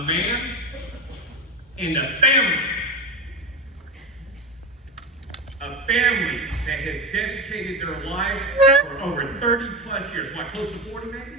a man and a family. A family that has dedicated their life for over 30 plus years, what, close to 40 maybe?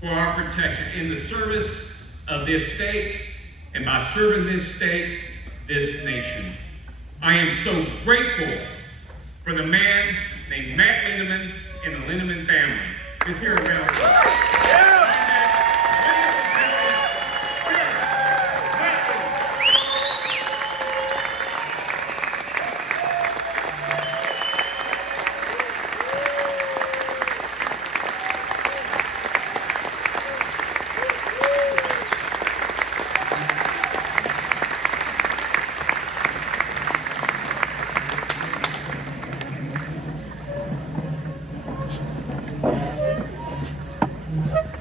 For our protection in the service of this state, and by serving this state, this nation. I am so grateful for the man named Matt Lindeman and the Lindeman family. Let's hear it around.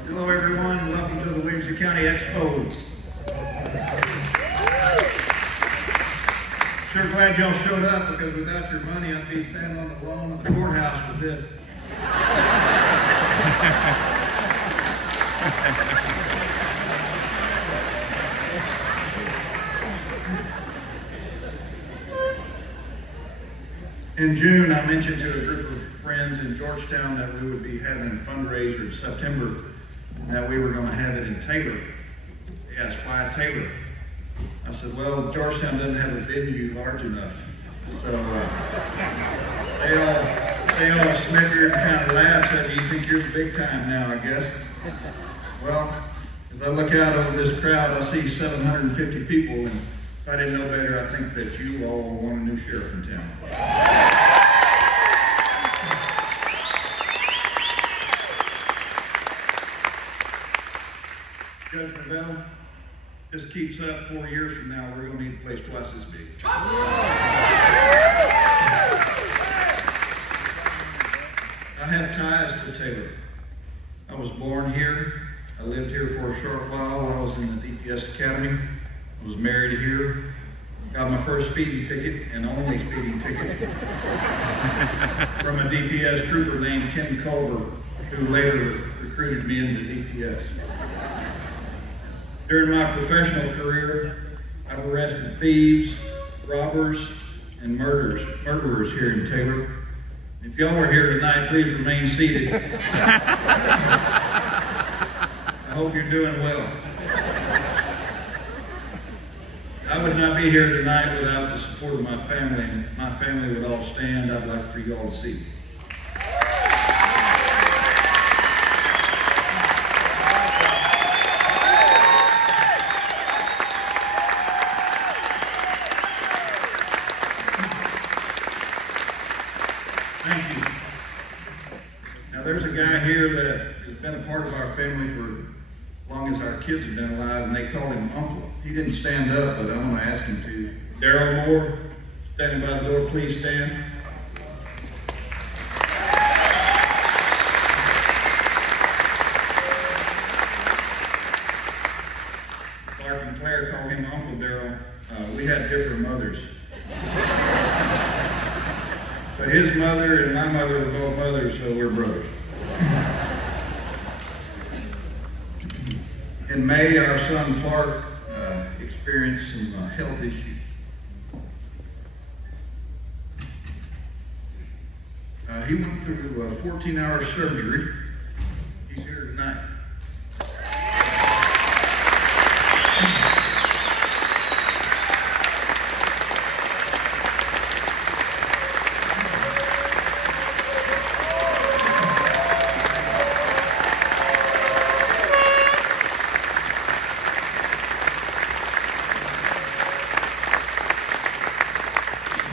Hello everyone, welcome to the Williamson County Expo. Sure glad y'all showed up, because without your money I'd be standing on the lawn of the courthouse with this. In June, I mentioned to a group of friends in Georgetown that we would be having a fundraiser in September, and that we were going to have it in Taylor. They asked, why Taylor? I said, well, Georgetown doesn't have a venue large enough. So they all snickered and kind of laughed, said, you think you're big time now, I guess. Well, as I look out over this crowd, I see 750 people, and if I didn't know better, I think that you all want a new sheriff in town. Judge Novell, this keeps up 4 years from now, we're going to need a place twice as big. I have ties to Taylor. I was born here. I lived here for a short while I was in the DPS Academy. I was married here. Got my first speeding ticket, and only speeding ticket, from a DPS trooper named Ken Culver, who later recruited me into DPS. During my professional career, I've arrested thieves, robbers, and murderers here in Taylor. If y'all are here tonight, please remain seated. I hope you're doing well. I would not be here tonight without the support of my family, and if my family would all stand, I'd like for you all to see. Thank you. Now there's a guy here that has been a part of our family for as long as our kids have been alive, and they call him Uncle. He didn't stand up, but I'm going to ask him to. Daryl Moore, standing by the door, please stand. Clark and Claire call him Uncle Daryl. We had different mothers. But his mother and my mother were both mothers, so we're brothers. In May, our son Clark experienced some health issues. He went through a 14-hour surgery. He's here tonight.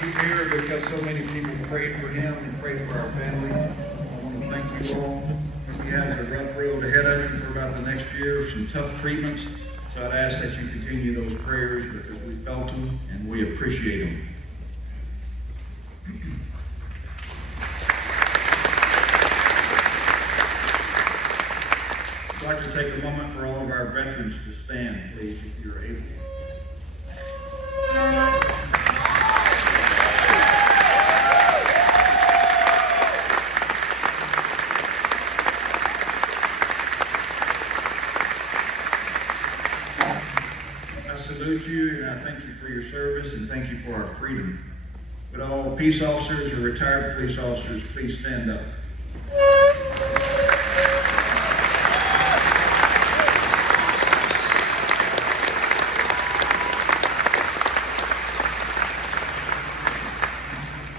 He's here because so many people prayed for him and prayed for our family. I want to thank you all. He has a rough road ahead of him for about the next year, some tough treatments. So I'd ask that you continue those prayers, because we felt them and we appreciate them. I'd like to take a moment for all of our veterans to stand, please, if you're able. salute you, and I thank you for your service, and thank you for our freedom. Would all peace officers or retired police officers please stand up?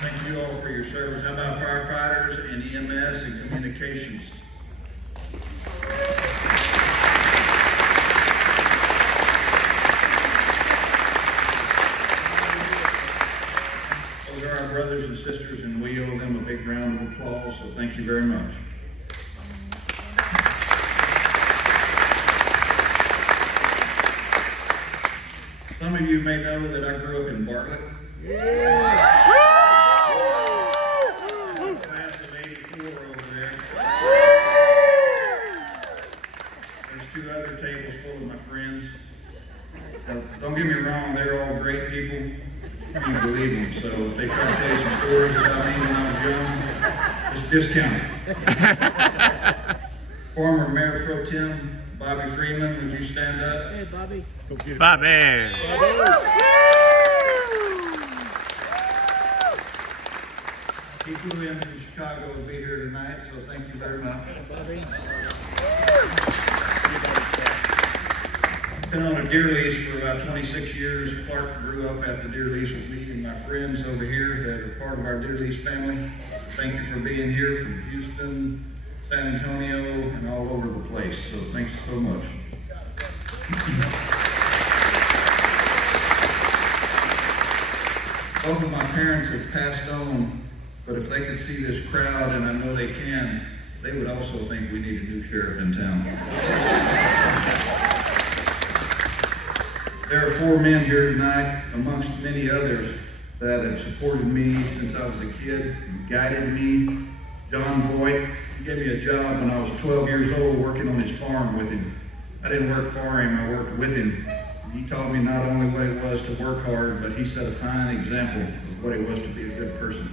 Thank you all for your service. How about firefighters and EMS and communications? Those are our brothers and sisters, and we owe them a big round of applause, so thank you very much. Some of you may know that I grew up in Bartlett. Class of '84 over there. There's 2 other tables full of my friends. Now, don't get me wrong, they're all great people. You can't believe them. So if they try to tell you some stories about me when I was young, just discount it. Former Mayor Pro Tem Bobby Freeman, would you stand up? Hey, Bobby. Bobby. He flew in from Chicago to be here tonight, so thank you very much. Bobby. Been on a deer lease for about 26 years. Clark grew up at the deer lease with me and my friends over here that are part of our deer lease family. Thank you for being here from Houston, San Antonio, and all over the place. So thanks so much. Both of my parents have passed on, but if they could see this crowd, and I know they can, they would also think we need a new sheriff in town. There are 4 men here tonight, amongst many others, that have supported me since I was a kid and guided me. John Voigt, he gave me a job when I was 12 years old working on his farm with him. I didn't work for him, I worked with him. He taught me not only what it was to work hard, but he set a fine example of what it was to be a good person.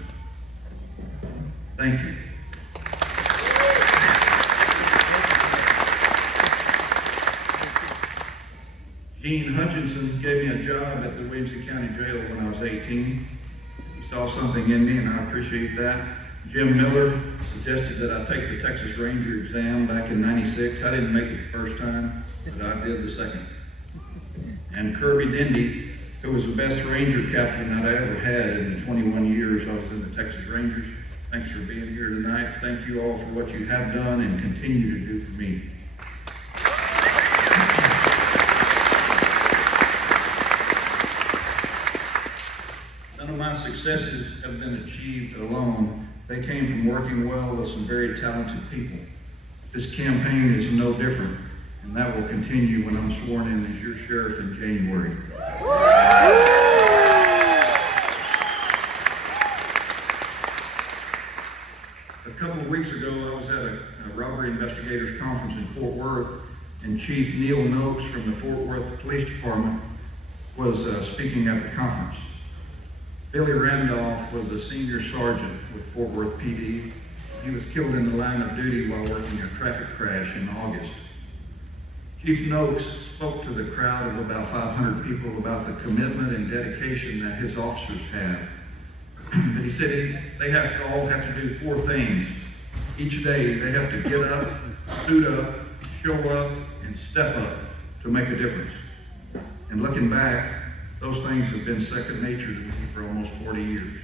Thank you. Gene Hutchinson gave me a job at the Williamson County Jail when I was 18. He saw something in me, and I appreciate that. Jim Miller suggested that I take the Texas Ranger exam back in '96. I didn't make it the first time, but I did the second. And Kirby Dindy, who was the best Ranger captain that I ever had in the 21 years I was in the Texas Rangers. Thanks for being here tonight. Thank you all for what you have done and continue to do for me. None of my successes have been achieved alone. They came from working well with some very talented people. This campaign is no different, and that will continue when I'm sworn in as your sheriff in January. A couple of weeks ago, I was at a robbery investigators conference in Fort Worth, and Chief Neil Noakes from the Fort Worth Police Department was speaking at the conference. Billy Randolph was a senior sergeant with Fort Worth PD. He was killed in the line of duty while working a traffic crash in August. Chief Noakes spoke to the crowd of about 500 people about the commitment and dedication that his officers have. But he said they all have to do 4 things. Each day they have to get up, suit up, show up, and step up to make a difference. And looking back, those things have been second nature to me for almost 40 years.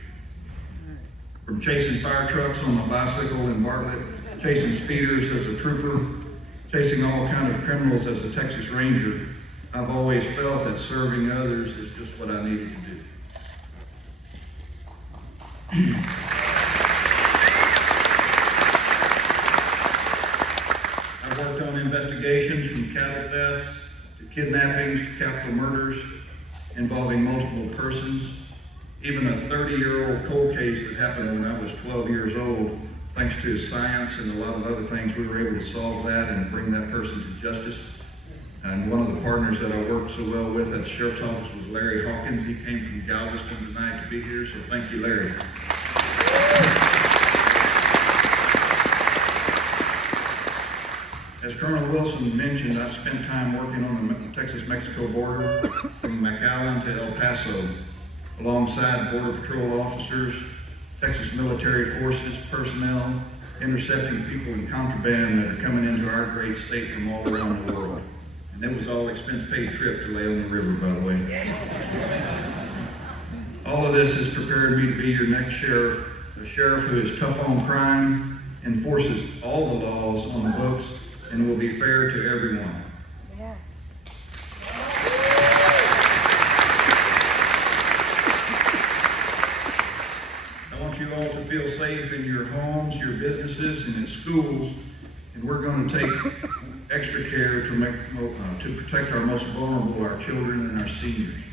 From chasing fire trucks on my bicycle in Bartlett, chasing speeders as a trooper, chasing all kinds of criminals as a Texas Ranger, I've always felt that serving others is just what I needed to do. I've worked on investigations from cattle thefts to kidnappings to capital murders involving multiple persons, even a 30-year-old cold case that happened when I was 12 years old. Thanks to science and a lot of other things, we were able to solve that and bring that person to justice. And one of the partners that I worked so well with at the Sheriff's Office was Larry Hawkins. He came from Galveston tonight to be here, so thank you, Larry. As Colonel Wilson mentioned, I've spent time working on the Texas-Mexico border from McAllen to El Paso, alongside Border Patrol officers, Texas military forces personnel, intercepting people in contraband that are coming into our great state from all around the world. And it was all expense-paid trip to lay on the river, by the way. All of this has prepared me to be your next sheriff, a sheriff who is tough on crime, enforces all the laws on the books, and will be fair to everyone. Yeah. I want you all to feel safe in your homes, your businesses, and in schools, and we're going to take extra care to protect our most vulnerable, our children and our seniors.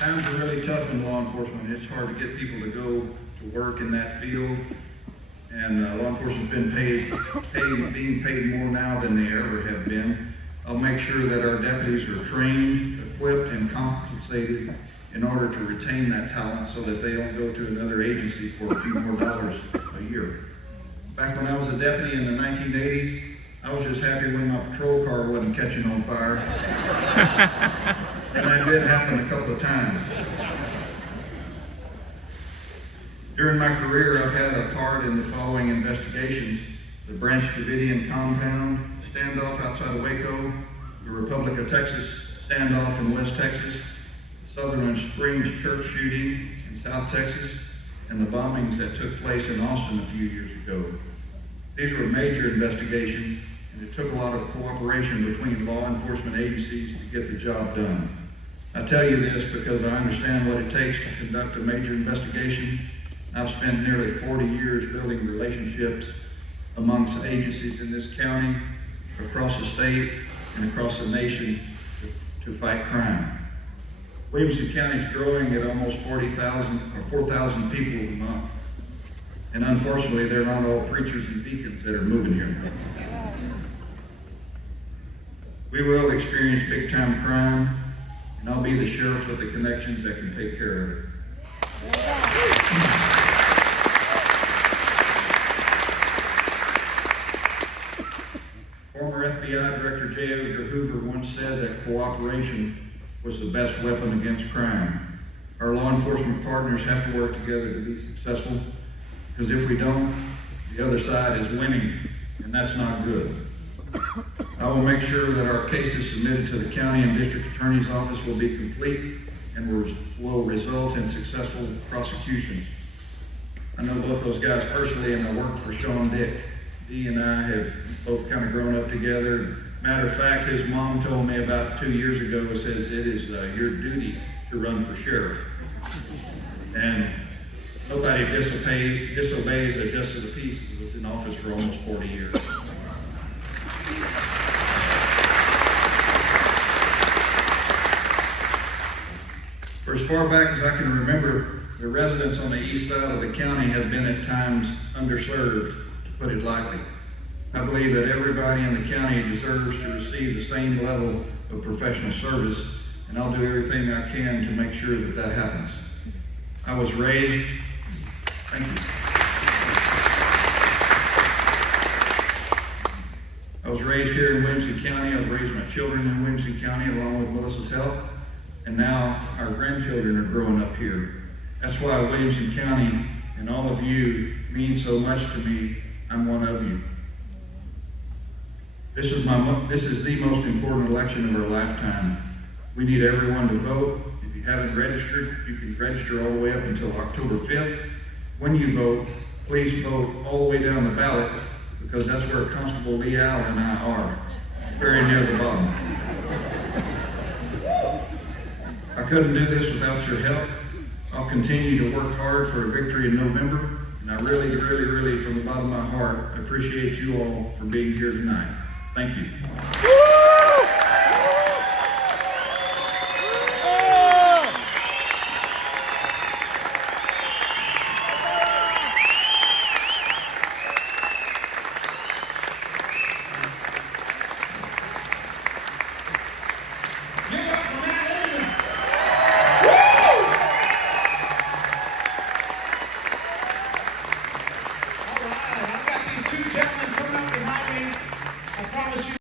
Times are really tough in law enforcement. It's hard to get people to go to work in that field, and law enforcement's been being paid more now than they ever have been. I'll make sure that our deputies are trained, equipped, and compensated in order to retain that talent so that they don't go to another agency for a few more dollars a year. Back when I was a deputy in the 1980s, I was just happy when my patrol car wasn't catching on fire. And that did happen a couple of times. During my career, I've had a part in the following investigations: the Branch Davidian compound standoff outside of Waco, the Republic of Texas standoff in West Texas, the Sutherland Springs church shooting in South Texas, and the bombings that took place in Austin a few years ago. These were major investigations, and it took a lot of cooperation between law enforcement agencies to get the job done. I tell you this because I understand what it takes to conduct a major investigation. I've spent nearly 40 years building relationships amongst agencies in this county, across the state, and across the nation to fight crime. Williamson County is growing at almost 40,000 or 4,000 people a month. And unfortunately, they're not all preachers and deacons that are moving here. We will experience big-time crime, and I'll be the sheriff with the connections that can take care of it. Former FBI Director J. Edgar Hoover once said that cooperation was the best weapon against crime. Our law enforcement partners have to work together to be successful, because if we don't, the other side is winning, and that's not good. I will make sure that our cases submitted to the county and district attorney's office will be complete and will result in successful prosecutions. I know both those guys personally, and I worked for Sean Dick. Dee and I have both kind of grown up together. Matter of fact, his mom told me about 2 years ago, says it is your duty to run for sheriff. And nobody disobeys a justice of the peace who was in office for almost 40 years. For as far back as I can remember, the residents on the east side of the county have been at times underserved, to put it lightly. I believe that everybody in the county deserves to receive the same level of professional service, and I'll do everything I can to make sure that that happens. I was raised here in Williamson County. I've raised my children in Williamson County along with Melissa's help, and now our grandchildren are growing up here. That's why Williamson County and all of you mean so much to me. I'm one of you. This is the most important election of our lifetime. We need everyone to vote. If you haven't registered, you can register all the way up until October 5th. When you vote, please vote all the way down the ballot, because that's where Constable Lee Allen and I are, very near the bottom. I couldn't do this without your help. I'll continue to work hard for a victory in November, and I really, really, really, from the bottom of my heart, appreciate you all for being here tonight. Thank you. up behind me.